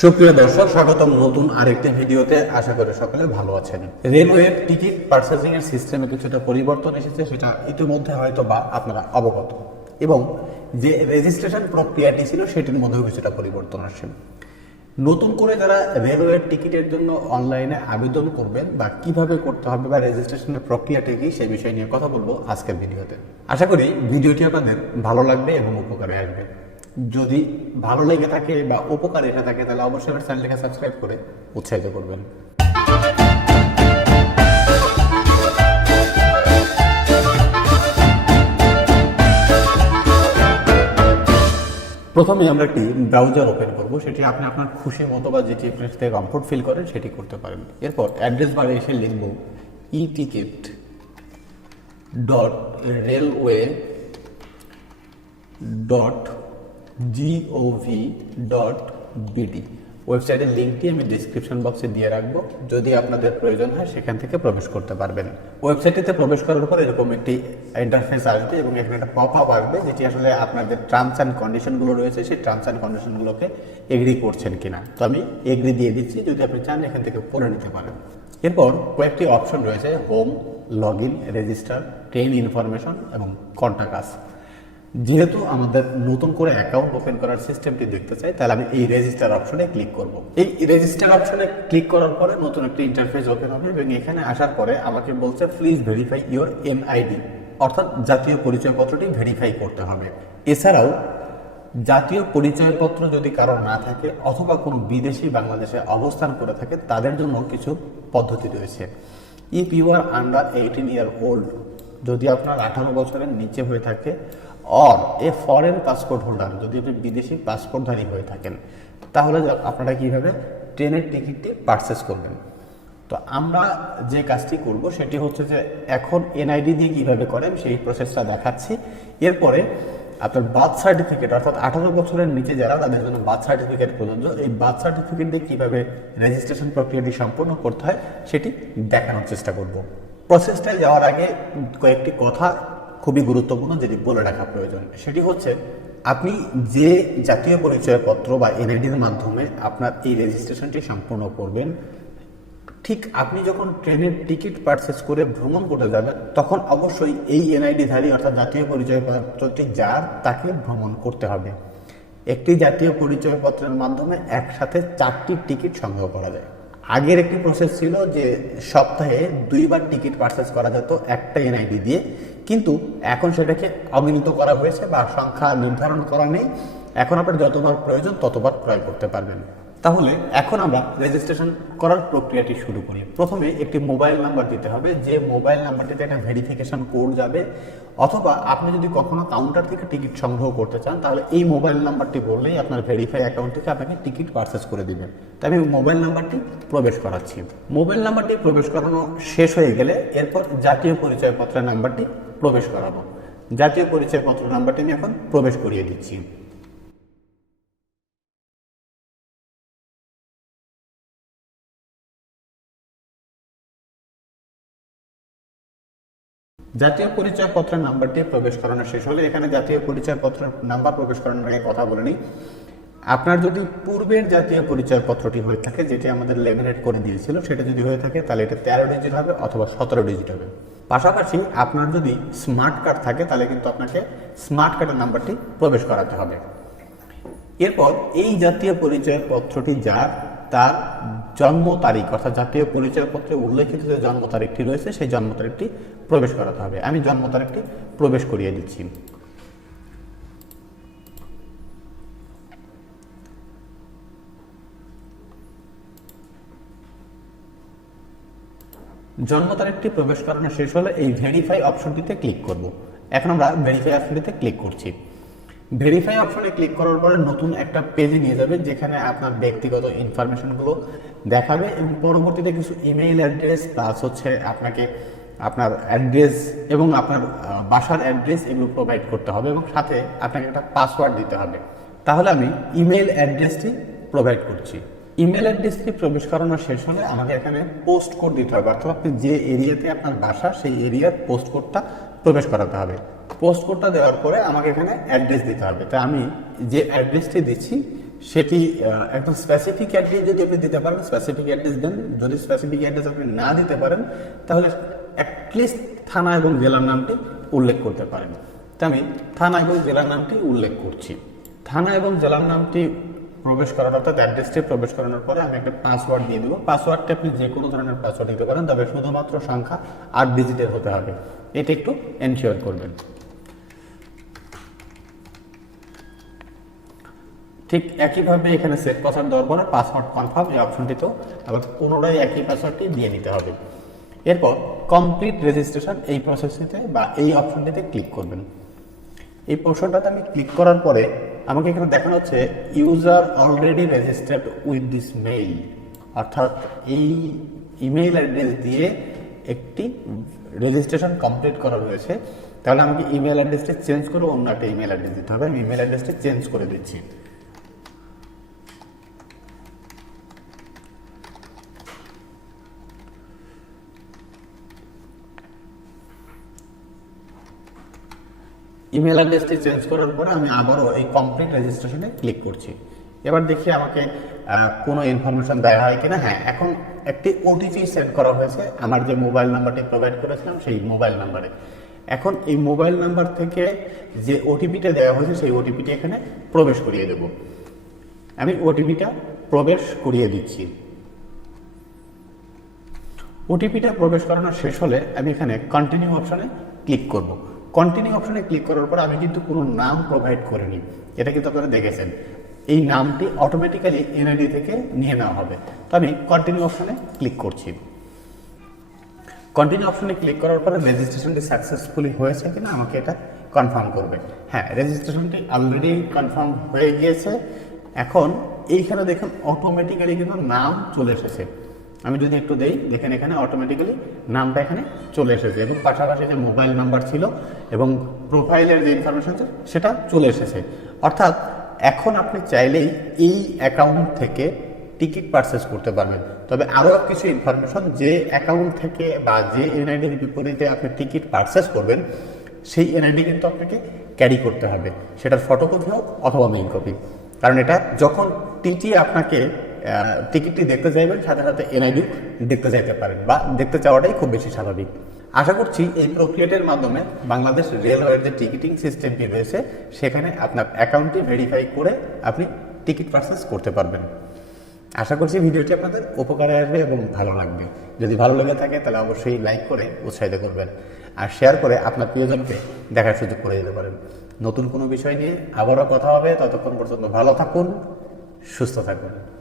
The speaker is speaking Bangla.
সুপ্রিয় দর্শক স্বাগতম নতুন আরেকটি ভিডিওতে। আশা করি সকলে ভালো আছেন। রেলওয়ের টিকিট পার্চেসিং এর সিস্টেমে কিছুটা পরিবর্তন এসেছে সেটা ইতিমধ্যে হয়তো বা আপনারা অবগত। এবং যে রেজিস্ট্রেশন প্রক্রিয়াটি ছিল সেটির মধ্যেও কিছুটা পরিবর্তন আসছে। নতুন করে যারা রেলওয়ের টিকিটের জন্য অনলাইনে আবেদন করবেন বা কীভাবে করতে হবে বা রেজিস্ট্রেশনের প্রক্রিয়াটি কি সেই বিষয় নিয়ে কথা বলব আজকের ভিডিওতে। আশা করি ভিডিওটি আপনাদের ভালো লাগবে এবং উপকারে আসবে। যদি ভালো লেগে থাকে বা উপকার এসে থাকে, তাহলে অবশ্যই আমার চ্যানেলটিকে সাবস্ক্রাইব করে উৎসাহিত করবেন। প্রথমে আমরা একটি ব্রাউজার ওপেন করব, সেটি আপনি আপনার খুশি মতো বা যেটি আপনার সাথে কমফোর্ট ফিল করেন সেটি করতে পারেন। এরপর অ্যাড্রেস বারে এসে লিখব e ticket dot railway dot GOV dot BD ওয়েবসাইটের লিঙ্কটি আমি ডিসক্রিপশন বক্সে দিয়ে রাখব। যদি আপনাদের প্রয়োজন হয়, সেখান থেকে প্রবেশ করতে পারবেন। ওয়েবসাইটটিতে প্রবেশ করার পর এরকম একটি ইন্টারফেস আসবে এবং এখানে একটা পপ আপ আসবে, যেটি আসলে আপনাদের টার্মস অ্যান্ড কন্ডিশনগুলো রয়েছে। সেই টার্মস অ্যান্ড কন্ডিশনগুলোকে এগ্রি করছেন কিনা। তো আমি এগ্রি দিয়ে দিচ্ছি। যদি আপনি চান, এখান থেকে পড়ে নিতে পারেন। এরপর কয়েকটি অপশন রয়েছে। Home log in register train information এবং কন্ট্যাক্ট আস যেহেতু আমাদের নতুন করে অ্যাকাউন্ট ওপেন করার সিস্টেমটি দেখতে চাই, তাহলে আমি এই রেজিস্টার অপশনে ক্লিক করব। এই রেজিস্টার অপশনে ক্লিক করার পরে নতুন একটি ইন্টারফেস ওপেন হবে এবং এখানে আসার পরে আমাকে বলছে প্লিজ ভেরিফাই ইওর এনআইডি অর্থাৎ জাতীয় পরিচয়পত্রটি ভেরিফাই করতে হবে। এছাড়াও, জাতীয় পরিচয়পত্র যদি কারও না থাকে অথবা কোনো বিদেশি বাংলাদেশে অবস্থান করে থাকে, তাদের জন্য কিছু পদ্ধতি রয়েছে। If you are under eighteen year old যদি আপনার আঠারো বছরের নিচে হয়ে থাকে or a foreign passport holder যদি আপনি বিদেশি পাসপোর্টধারী হয়ে থাকেন, তাহলে আপনারা কীভাবে? ট্রেনের টিকিটটি পারচেস করবেন। তো আমরা যে কাজটি করব, সেটি হচ্ছে যে এখন এনআইডি দিয়ে কীভাবে করেন, সেই প্রসেসটা দেখাচ্ছি। এরপরে আপনার বার্থ সার্টিফিকেট অর্থাৎ আঠারো বছরের নিচে যারা, তাদের জন্য বার্থ সার্টিফিকেট প্রযোজ্য। এই বার্থ সার্টিফিকেট দিয়ে কীভাবে রেজিস্ট্রেশন প্রক্রিয়াটি সম্পূর্ণ করতে হয়, সেটি দেখানোর চেষ্টা করব। প্রসেসটায় যাওয়ার আগে কয়েকটি কথা খুবই গুরুত্বপূর্ণ যেটি বলে রাখা প্রয়োজন। সেটি হচ্ছে, আপনি যে জাতীয় পরিচয়পত্র বা এনআইডির মাধ্যমে আপনার এই রেজিস্ট্রেশনটি সম্পূর্ণ করবেন, ঠিক আপনি যখন ট্রেনের টিকিট পারচেস করে ভ্রমণ করতে যাবেন, তখন অবশ্যই এই এনআইডিধারী অর্থাৎ জাতীয় পরিচয়পত্রটি যার, তাকে ভ্রমণ করতে হবে। একটি জাতীয় পরিচয়পত্রের মাধ্যমে একসাথে চারটি টিকিট সংগ্রহ করা যায়। আগের একটি প্রসেস ছিল যে সপ্তাহে দুইবার টিকিট পারচেস করা যেত একটা এনআইডি দিয়ে। কিন্তু এখন সেটাকে অমিনিত করা হয়েছে বা সংখ্যা নির্ধারণ করা নেই। এখন আপনার যতবার প্রয়োজন ততবার ক্রয় করতে পারবেন। তাহলে এখন আমরা রেজিস্ট্রেশন করার প্রক্রিয়াটি শুরু করি। প্রথমে একটি মোবাইল নাম্বার দিতে হবে, যে মোবাইল নাম্বারটিতে একটা ভেরিফিকেশন কোড যাবে, অথবা আপনি যদি কখনো কাউন্টার থেকে টিকিট সংগ্রহ করতে চান, তাহলে এই মোবাইল নাম্বারটি বললেই আপনার ভেরিফাই অ্যাকাউন্ট থেকে আপনাকে টিকিট পারচেস করে দিবেন তাই আমি মোবাইল নাম্বারটি প্রবেশ করাচ্ছি। মোবাইল নাম্বারটি প্রবেশ করানো শেষ হয়ে গেলে এরপর জাতীয় পরিচয়পত্রের নাম্বারটি প্রবেশ করাবো। জাতীয় পরিচয়পত্র নাম্বারটি আমি এখন প্রবেশ করিয়ে দিচ্ছি। জাতীয় পরিচয়পত্রের নাম্বারটি প্রবেশ করানো শেষ হলে এখানে জাতীয় পরিচয়পত্রের নাম্বার প্রবেশ করানোর আগে কথা বলে নিই। আপনার যদি পূর্বের জাতীয় পরিচয়পত্রটি হয়ে থাকে, যেটি আমাদের লেমিনেট করে দিয়েছিল, সেটা যদি হয়ে থাকে, তাহলে এটা তেরো ডিজিট হবে অথবা সতেরো ডিজিট হবে। পাশাপাশি আপনার যদি স্মার্ট কার্ড থাকে, তাহলে কিন্তু আপনাকে স্মার্ট কার্ডের নাম্বারটি প্রবেশ করাতে হবে। এরপর এই জাতীয় পরিচয়পত্রটি যার তার জন্ম তারিখ, অর্থাৎ জাতীয় পরিচয়পত্রে উল্লেখিত যে জন্ম তারিখটি রয়েছে, সেই জন্ম তারিখটি প্রবেশ করাতে হবে। আমি জন্ম তারিখটি প্রবেশ করিয়ে দিচ্ছি। জন্ম তারিখটি প্রবেশ করানো শেষ হলে এই ভেরিফাই অপশনটিতে ক্লিক করব। এখন আমরা ভেরিফাই অপশনটিতে ক্লিক করছি। ভেরিফাই অপশনে ক্লিক করার পরে নতুন একটা পেজে নিয়ে যাবে, যেখানে আপনার ব্যক্তিগত ইনফরমেশনগুলো দেখাবে এবং পরবর্তীতে কিছু ইমেইল অ্যাড্রেস প্লাস হচ্ছে আপনাকে আপনার অ্যাড্রেস এবং আপনার বাসার অ্যাড্রেস এগুলো প্রোভাইড করতে হবে এবং সাথে আপনাকে একটা পাসওয়ার্ড দিতে হবে। তাহলে আমি ইমেল অ্যাড্রেসটি প্রোভাইড করছি। ইমেল অ্যাড্রেসটি প্রবেশ করানো শেষ হলে আমাকে এখানে পোস্ট কোড দিতে হবে, অর্থাৎ আপনি যে এরিয়াতে আপনার বাসা, সেই এরিয়ার পোস্ট কোডটা প্রবেশ করাতে হবে। পোস্ট কোডটা দেওয়ার পরে আমাকে এখানে অ্যাড্রেস দিতে হবে। তা আমি যে অ্যাড্রেসটি দিচ্ছি, সেটি একদম স্পেসিফিক অ্যাড্রেস যদি আপনি দিতে পারেন স্পেসিফিক অ্যাড্রেস দেন। যদি স্পেসিফিক অ্যাড্রেস আপনি না দিতে পারেন, তাহলে অ্যাটলিস্ট থানা এবং জেলার নামটি উল্লেখ করতে পারেন। তা আমি থানা এবং জেলার নামটি উল্লেখ করছি। থানা এবং জেলার নামটি প্রবেশ করার অর্থাৎ অ্যাড্রেসটি প্রবেশ করানোর পরে আমি একটা পাসওয়ার্ড দিয়ে দেবো। পাসওয়ার্ডটি আপনি যে কোনো ধরনের পাসওয়ার্ড দিতে পারেন, তবে শুধুমাত্র সংখ্যা আট ডিজিটের হতে হবে। এটা একটু এনশিওর করবেন। ঠিক একইভাবে এখানে সেট পাসওয়ার্ড দেওয়ার পরে পাসওয়ার্ড কনফার্ম এই অপশনটিতেও আবার পুনরায় একই পাসওয়ার্ডটি দিয়ে নিতে হবে। এরপর কমপ্লিট রেজিস্ট্রেশন এই প্রসেসটিতে বা এই অপশনটিতে ক্লিক করবেন। এই পোর্শনটাতে আমি ক্লিক করার পরে আমাকে এখানে দেখানো হচ্ছে user already registered with this mail অর্থাৎ এই ইমেইল অ্যাড্রেস দিয়ে একটি রেজিস্ট্রেশন কমপ্লিট করা হয়েছে তাহলে আমাকে ইমেল অ্যাড্রেসটি চেঞ্জ করে অন্য একটা ইমেল অ্যাড্রেস দিতে হবে। আমি ইমেল অ্যাড্রেসটি চেঞ্জ করে দিচ্ছি। ইমেল অ্যাড্রেসটি চেঞ্জ করার পরে আমি আবারও এই কমপ্লিট রেজিস্ট্রেশনে ক্লিক করছি। এবার দেখি আমাকে কোনো ইনফরমেশন দেওয়া হয় কিনা? হ্যাঁ এখন একটি ওটিপি সেন্ড করা হয়েছে। আমার যে মোবাইল নাম্বারটি প্রোভাইড করেছিলাম, সেই মোবাইল নাম্বারে এখন এই মোবাইল নাম্বার থেকে যে ওটিপিটা দেওয়া হয়েছে, সেই ওটিপিটি এখানে প্রবেশ করিয়ে দেব। আমি ওটিপিটা প্রবেশ করিয়ে দিচ্ছি। ওটিপিটা প্রবেশ করানো শেষ হলে আমি এখানে কন্টিনিউ অপশনে ক্লিক করব। কন্টিনিউ অপশনে ক্লিক করার পর আমি কিন্তু কোনো নাম প্রোভাইড করিনি। এটা কিন্তু আপনারা দেখেছেন। এই নামটি অটোমেটিক্যালি এনআইডি থেকে নিয়ে নেওয়া হবে। তো আমি কন্টিনিউ অপশানে ক্লিক করছি। কন্টিনিউ অপশানে ক্লিক করার পরে রেজিস্ট্রেশনটি সাকসেসফুলি হয়েছে কিনা আমাকে এটা কনফার্ম করবে। হ্যাঁ রেজিস্ট্রেশনটি অলরেডি কনফার্ম হয়ে গিয়েছে। এখন এইখানে দেখুন অটোমেটিক্যালি কিন্তু নাম চলে এসেছে। আমি যদি একটু দেই, দেখেন এখানে অটোমেটিক্যালি নামটা এখানে চলে এসেছে এবং পাশাপাশি যে মোবাইল নাম্বার ছিল এবং প্রোফাইলের যে ইনফরমেশন সেটা চলে এসেছে। অর্থাৎ এখন আপনি চাইলেই এই অ্যাকাউন্ট থেকে টিকিট পারচেস করতে পারবেন। তবে আরও কিছু ইনফরমেশন যে অ্যাকাউন্ট থেকে বা যে এনআইডির বিপরীতে আপনি টিকিট পারচেস করবেন, সেই এনআইডি কিন্তু আপনাকে ক্যারি করতে হবে। সেটার ফটোকপি হোক অথবা মেইন কপি কারণ এটা যখন টিটি আপনাকে টিকিটটি দেখতে চাইবেন, সাথে সাথে এনআইডি দেখতে চাইতে পারেন বা দেখতে চাওয়াটাই খুব বেশি স্বাভাবিক। আশা করছি এই প্রক্রিয়াটির মাধ্যমে বাংলাদেশ রেলওয়ের যে টিকিটিং সিস্টেমটি রয়েছে, সেখানে আপনার অ্যাকাউন্টটি ভেরিফাই করে আপনি টিকিট প্রসেস করতে পারবেন। আশা করছি ভিডিওটি আপনাদের উপকারে আসবে এবং ভালো লাগবে। যদি ভালো লেগে থাকে, তাহলে অবশ্যই লাইক করে উৎসাহিত করবেন আর শেয়ার করে আপনার প্রিয়জনকে দেখার সুযোগ করে দিতে পারেন। নতুন কোনো বিষয় নিয়ে আবারও কথা হবে। ততক্ষণ পর্যন্ত ভালো থাকুন, সুস্থ থাকুন।